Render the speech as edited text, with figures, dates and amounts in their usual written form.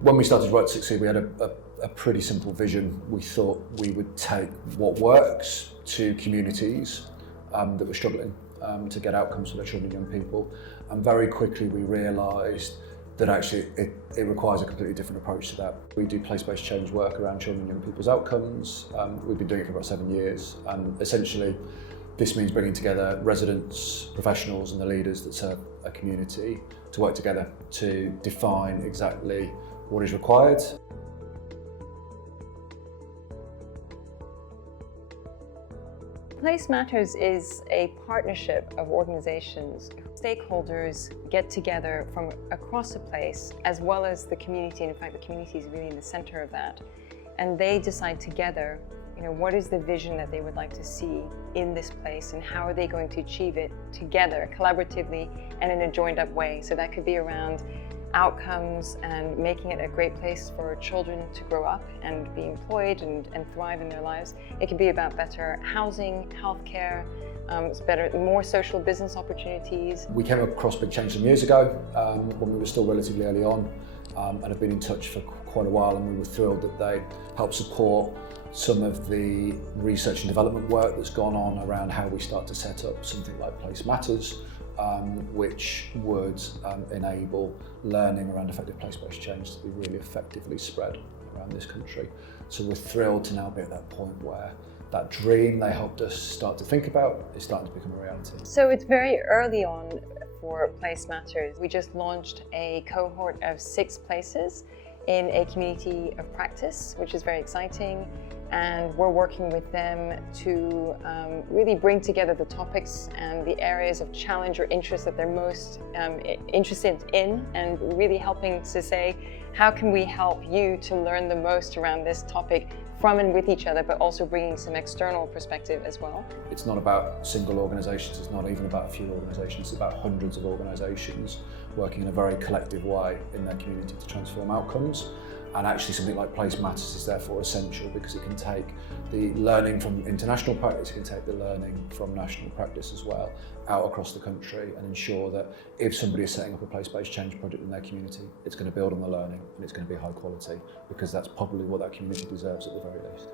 When we started Work to Succeed, we had a pretty simple vision. We thought we would take what works to communities that were struggling to get outcomes for their children and young people. And very quickly we realised that actually it requires a completely different approach to that. We do place-based change work around children and young people's outcomes. We've been doing it for about 7 years, and essentially this means bringing together residents, professionals and the leaders that serve a community to work together to define exactly what is required. Place Matters is a partnership of organizations. Stakeholders get together from across the place, as well as the community, and in fact the community is really in the center of that. And they decide together, what is the vision that they would like to see in this place, and how are they going to achieve it together, collaboratively and in a joined up way. So that could be around outcomes and making it a great place for children to grow up and be employed and thrive in their lives. It can be about better housing, healthcare, more social business opportunities. We came across Big Change some years ago when we were still relatively early on, and have been in touch for quite a while, and we were thrilled that they helped support some of the research and development work that's gone on around how we start to set up something like Place Matters, which would enable learning around effective place-based change to be really effectively spread around this country. So we're thrilled to now be at that point where that dream they helped us start to think about is starting to become a reality. So it's very early on for Place Matters. We just launched a cohort of 6 places in a community of practice, which is very exciting. And we're working with them to really bring together the topics and the areas of challenge or interest that they're most interested in, and really helping to say, how can we help you to learn the most around this topic from and with each other, but also bringing some external perspective as well. It's not about single organisations, it's not even about a few organisations, it's about hundreds of organisations working in a very collective way in their community to transform outcomes. And actually something like Place Matters is therefore essential because it can take the learning from international practice, it can take the learning from national practice as well out across the country, and ensure that if somebody is setting up a place-based change project in their community, it's going to build on the learning and it's going to be high quality, because that's probably what that community deserves at the very least.